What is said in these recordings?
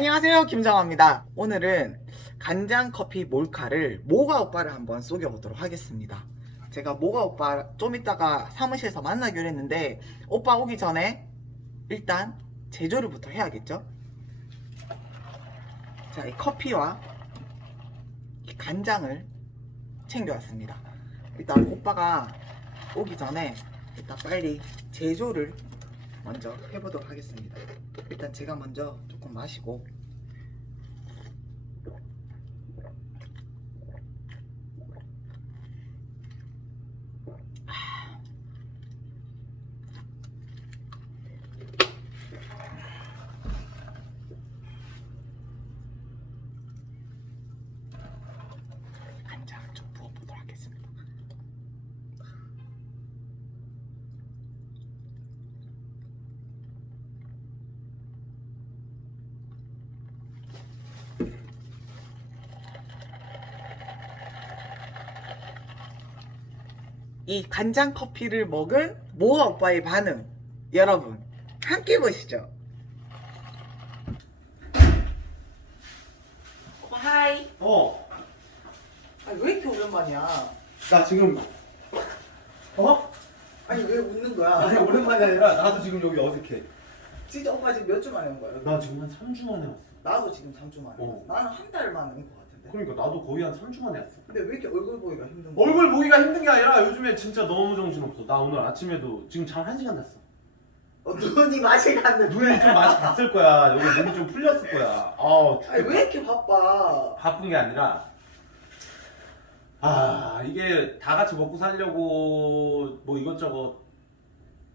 안녕하세요 김정아입니다. 오늘은 간장 커피 몰카를 모가 오빠를 한번 속여보도록 하겠습니다. 제가 모가 오빠 좀 이따가 사무실에서 만나기로 했는데 오빠 오기 전에 일단 제조를부터 해야겠죠? 자 이 커피와 이 간장을 챙겨왔습니다. 일단 오빠가 오기 전에 일단 빨리 제조를 먼저 해보도록 하겠습니다. 일단 제가 먼저 조금 마시고 간장을 좀 부어보도록 하겠습니다. 이 간장 커피를 먹은 모아 오빠의 반응 여러분 함께 보시죠. 오빠 하이. 어, 아니 왜 이렇게 오랜만이야? 나 지금 어? 아니 왜 웃는 거야? 아니 오랜만이 아니라 나도 지금 여기 어색해. 진짜 오빠 지금 몇 주 만에 온 거야? 나 지금 한 3주 만에 왔어. 나도 지금 3주 만에. 어. 나는 한 달 만에 온 거 같은데. 그러니까 나도 거의 한 3주 만에 왔어. 근데 왜 이렇게 얼굴 보기가 힘든 거야? 얼굴 보기가 힘든 게 아니라 요즘에 진짜 너무 정신없어. 나 오늘 아침에도 지금 잠 1시간 잤어. 어, 눈이 맛이 갔는데. 눈이 좀 많이 갔을 거야. 여기 눈이 좀 풀렸을 거야. 아우, 아니 왜 이렇게 바빠? 바쁜 게 아니라 아 이게 다 같이 먹고 살려고 뭐 이것저것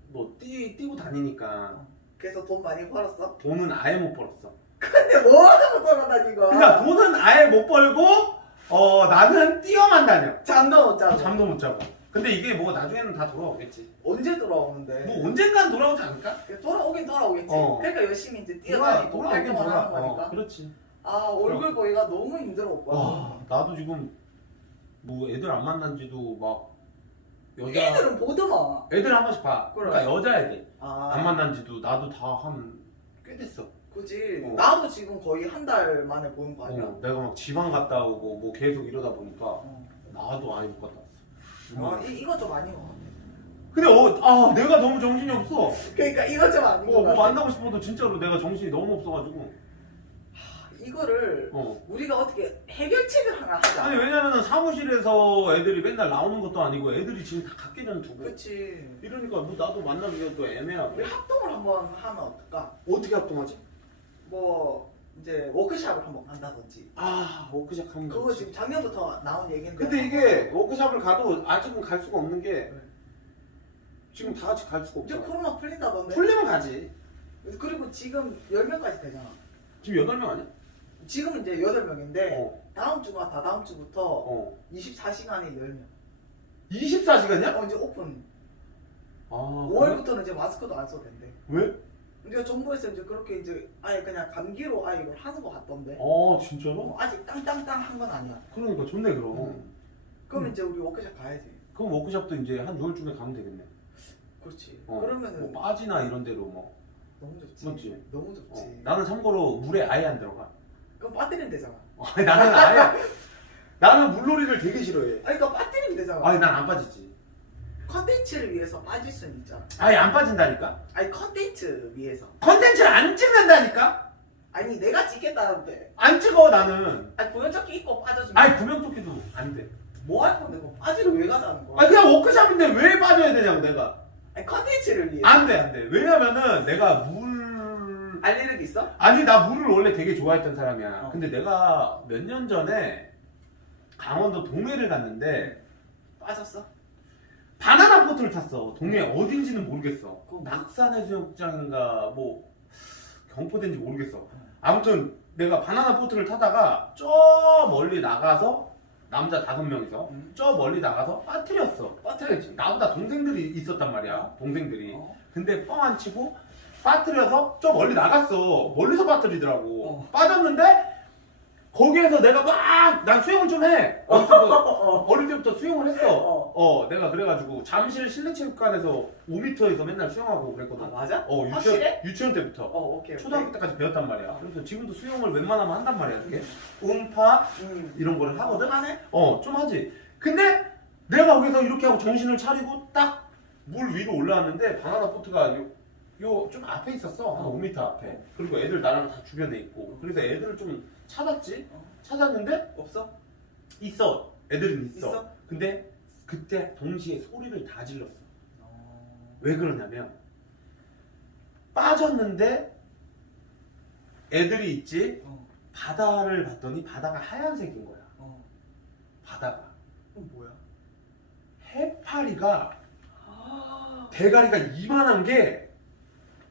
뭐 뛰, 뛰고 다니니까 그래서 돈 많이 벌었어? 돈은 아예 못 벌었어. 근데 뭐 하고 돌아다닌 거야? 그러니까 돈은 아예 못 벌고 어 나는 뛰어만 다녀. 잠도 못 자고. 잠도 못 자고. 근데 이게 뭐 나중에는 다 돌아오겠지. 언제 돌아오는데? 뭐 언젠간 돌아오지 않을까? 돌아오긴 돌아오겠지. 어. 그러니까 열심히 이제 돌아 뛰어다니고 돌아오긴 활동을 돌아. 하는 거니까. 어, 그렇지. 아 얼굴 보기가 너무 힘들어 오빠. 와 나도 지금 뭐 애들 안 만난 지도 막 여자 애들은 보더만. 애들 한 번씩 봐. 그래. 그러니까 여자 애들 아 안 만난 지도 나도 다 한 꽤 됐어. 그지. 어. 나도 지금 거의 한 달 만에 보는 거 아니야. 어, 내가 막 지방 갔다 오고 뭐 계속 이러다 보니까 어. 나도 아예 못 갔다 왔어. 아 이, 이거 좀 아닌 것 같아. 근데 어, 아 내가 너무 정신이 없어. 그러니까 이거 좀 아닌 어, 것 뭐 같아. 만나고 싶어도 진짜로 내가 정신이 너무 없어가지고. 이거를 어. 우리가 어떻게 해결책을 하나 하자. 아니 왜냐면은 사무실에서 애들이 맨날 나오는 것도 아니고 애들이 지금 다 각계전 두고 그렇지. 이러니까 뭐 나도 만나기가 또 애매하고. 우리 합동을 한번 하면 어떨까? 어떻게 합동하지? 뭐 이제 워크샵을 한번 간다든지. 아 워크샵 하면 그거 좋지. 지금 작년부터 나온 얘기인데. 근데 이게 워크샵을 가도 아직은 갈 수가 없는 게 네. 지금 다 같이 갈 수가 이제 없잖아. 코로나 풀린다던데. 풀리면 가지. 그리고 지금 10명까지 되잖아. 지금 8명 아니야? 지금 이제 8명인데 어. 다음 주가 다 다음 주부터 어. 24시간에 10명. 24시간이야? 어 이제 오픈. 아. 5월부터는 이제 마스크도 안 써도 된대. 왜? 근데 정부에서 이제 그렇게 이제 아예 그냥 감기로 아예 이걸 하는 것 같던데. 아 진짜로? 어, 아직 땅땅땅 한 건 아니야. 그러니까 좋네 그럼. 음. 그럼 음. 이제 우리 워크숍 가야지. 그럼 워크샵도 이제 한 6월쯤에 가면 되겠네. 그렇지. 어, 그러면은 뭐 빠지나 이런 데로 뭐. 너무 좋지. 맞지? 너무 좋지. 어. 나는 참고로 물에 아예 안 들어가. 그럼 빠뜨리면 되잖아. 아니, 나는 아예 나는 물놀이를 되게 싫어해. 아니 그러니까 빠뜨리면 되잖아. 아니 난 안 빠지지. 컨텐츠를 위해서 빠질 수는 있잖아. 아예 안 빠진다니까. 아니 컨텐츠 위해서. 컨텐츠를 안 찍는다니까. 아니 내가 찍겠다는데. 안 찍어 나는. 아니 구연조끼 입고 빠져주면. 아니 구명조끼도 안 돼. 뭐 할 건데? 그럼 빠지러 왜 가자는 거야? 아니 그냥 워크샵인데 왜 빠져야 되냐고 내가. 아니 컨텐츠를 위해. 안 돼, 안 돼. 왜냐면은 내가 물 알레르기 있어? 아니 나 물을 원래 되게 좋아했던 사람이야. 어. 근데 내가 몇 년 전에 강원도 동해를 갔는데 빠졌어? 바나나 보트를 탔어. 동해 어딘지는 모르겠어. 그거 뭐- 낙산 해수욕장인가 뭐 경포대인지 모르겠어. 아무튼 내가 바나나 보트를 타다가 저 멀리 나가서 남자 다섯 명이서 음. 저 멀리 나가서 빠뜨렸어. 빠뜨렸지. 나보다 동생들이 있었단 말이야. 동생들이. 어. 근데 뻥 안 치고 빠뜨려서 저 멀리 나갔어. 멀리서 빠뜨리더라고. 어. 빠졌는데 거기에서 내가 막 난 수영을 좀 해. 어릴 때부터, 어릴 때부터 수영을 했어. 어. 어, 내가 그래가지고 잠실 실내체육관에서 5m에서 맨날 수영하고 그랬거든. 아 맞아? 어, 유치원, 확실해? 유치원 때부터. 어 오케이. 초등학교 때까지 배웠단 말이야. 그래서 지금도 수영을 웬만하면 한단 말이야. 이렇게 음파 음. 이런 거를 하거든. 하네? 어, 좀 하지. 근데 내가 거기서 이렇게 하고 정신을 차리고 딱 물 위로 올라왔는데 바나나 보트가 요, 요 좀 앞에 있었어. 한 5m 앞에. 그리고 애들 나랑 다 주변에 있고. 그래서 애들을 좀 찾았지. 어. 찾았는데 없어? 있어. 애들은 있어. 있어? 근데 그때 동시에 소리를 다 질렀어. 어. 왜 그러냐면 빠졌는데 애들이 있지. 어. 바다를 봤더니 바다가 하얀색인 거야. 어. 바다가. 그럼 뭐야? 해파리가 아. 대가리가 이만한 게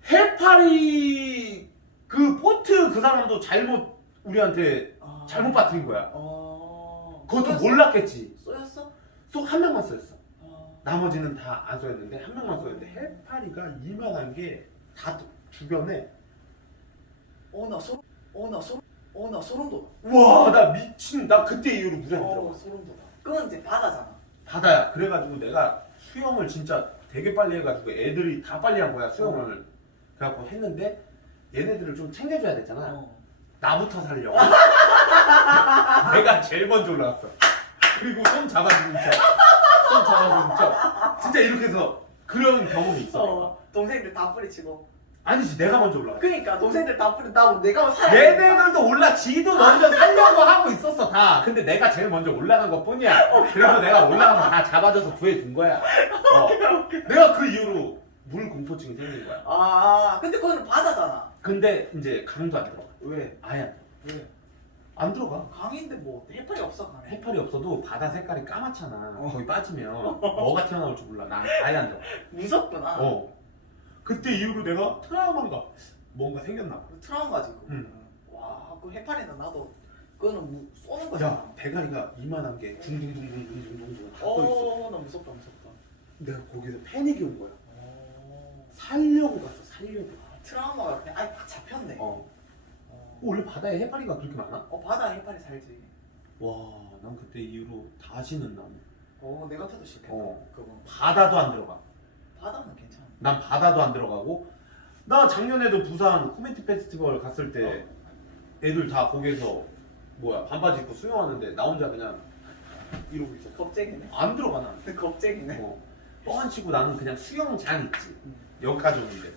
해파리 그 포트 그 사람도 잘못 우리한테 아. 잘못 빠뜨린 거야. 어. 그것도 쏘였어? 몰랐겠지. 쏘였어? 쏙 한 명만 쏘였어. 어. 나머지는 다 안 쏘였는데 한 명만 쏘였는데 해파리가 이만한 게 다 주변에 어 나 소. 어나 소. 어나 소름 돋아. 와나 미친 나 그때 이후로 물에 안 어 들어가 소름 돋아. 그건 이제 바다잖아. 바다야 그래가지고 내가 수영을 진짜 되게 빨리 해가지고 애들이 다 빨리 한 거야 수영을 그래갖고 했는데 얘네들을 좀 챙겨줘야 됐잖아 어. 나부터 살려. 내가 제일 먼저 올라왔어. 그리고 손 잡아주는 척. 손 잡아주는 척. 진짜 이렇게 해서 그런 경험이 있어. 어. 동생들 다 뿌리치고. 아니지, 내가 먼저 올라왔어. 그러니까 동생들 다 뿌린다고 내가 살아. 얘네들도 올라, 지도 먼저 살려고 하고 있었어, 다. 근데 내가 제일 먼저 올라간 것 뿐이야. 그래서 내가 올라가서 다 잡아줘서 구해준 거야. 어. 내가 그 이후로 물 공포증이 생긴 거야. 아 근데 그거는 바다잖아. 근데 이제 강도 안 들어가. 왜? 들어가. 왜? 안 들어가. 강인데 뭐 해파리 없어 강에. 해파리 없어도 바다 색깔이 까맣잖아. 어. 거기 빠지면 뭐가 튀어나올 줄 몰라. 나 아예 안 들어. 무섭구나. 어. 그때 이후로 내가 트라우마인가 뭔가 생겼나 봐. 트라우마지 그거. 응. 와, 그 해파리는 나도 그거는 무, 쏘는 거잖아. 야 대가리가 이만한 게 둥둥둥둥둥둥둥 닿고 있어. 어, 나 무섭다, 무섭다. 내가 거기서 패닉이 온 거야. 어, 살려고 갔어. 살려고. 트라우마가 그냥 아예 딱 잡혔네. 어, 어. 원래 바다에 해파리가 그렇게 많아? 어, 바다에 해파리 살지. 와, 난 그때 이후로 다시는 난 어, 내 같아도 싫겠다. 어. 그거. 바다도 안 들어가. 바다는 괜찮아. 난 바다도 안 들어가고 나 작년에도 부산 코미티 페스티벌 갔을 때 애들 다 거기에서 뭐야 반바지 입고 수영하는데 나 혼자 그냥 이러고 있었어 겁쟁이네. 안 들어가 난 근데 겁쟁이네. 어. 뻥안 치고 나는 그냥 수영장 있지 음. 여기까지 오는데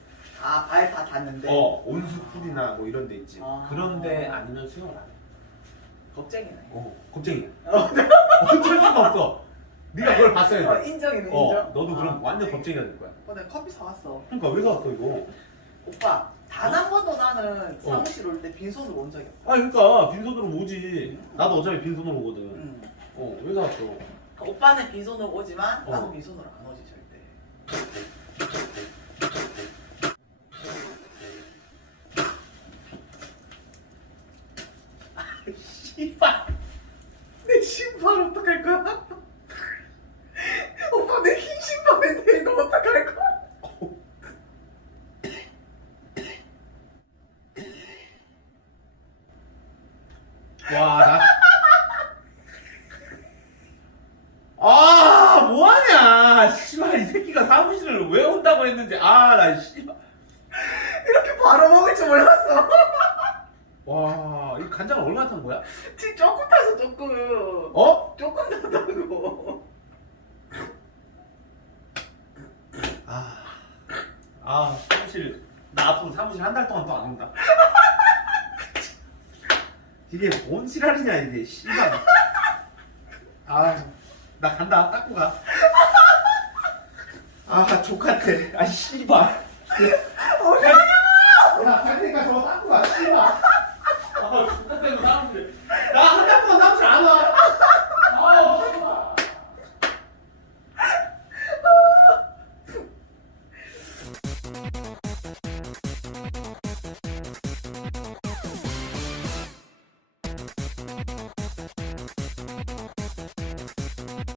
아, 발 다 닿는데. 어 온수풀이나 뭐 이런 데 있지 아. 그런데 아니면 수영을 안해 겁쟁이네. 어 겁쟁이야 어, 어쩔 수가 없어 네가 그걸 봤어야 어, 돼 인정이네, 어, 인정. 너도 그럼 아, 완전 겁쟁이. 겁쟁이가 될 거야 어, 내가 커피 사왔어. 그러니까 왜 사왔어 이거 오빠, 단 한 번도 나는 어. 사무실 올 때 빈손으로 온 적이 없어. 아 그러니까 빈손으로 오지 나도 어차피 빈손으로 오거든 응. 어, 왜 나왔어? 오빠는 빈손으로 오지만 어. 나도 빈손으로 안 오지 절대. 씨발 내 신발 어떡할 거야? 오빠 내 흰 신발인데 이거 어떡할 거야? 와, 나. 아, 뭐하냐. 씨발, 이 새끼가 사무실을 왜 온다고 했는지. 아, 나 씨발. 이렇게 바로 먹을 줄 몰랐어. 와, 이 간장을 얼마나 탄 거야? 지금 조금 타서 조금 어? 조금 타다고. 아, 아, 사무실. 나 앞으로 사무실 한 달 동안 또 안 온다. 이게 뭔 지랄이냐, 이게. 씨발. 아, 나 간다. 닦고 가. 아, 족같아. 아, 씨발. 어디가냐고! 야, 갈 때까지 저거 딴거 같지 마. 아, 똑같은 거 사람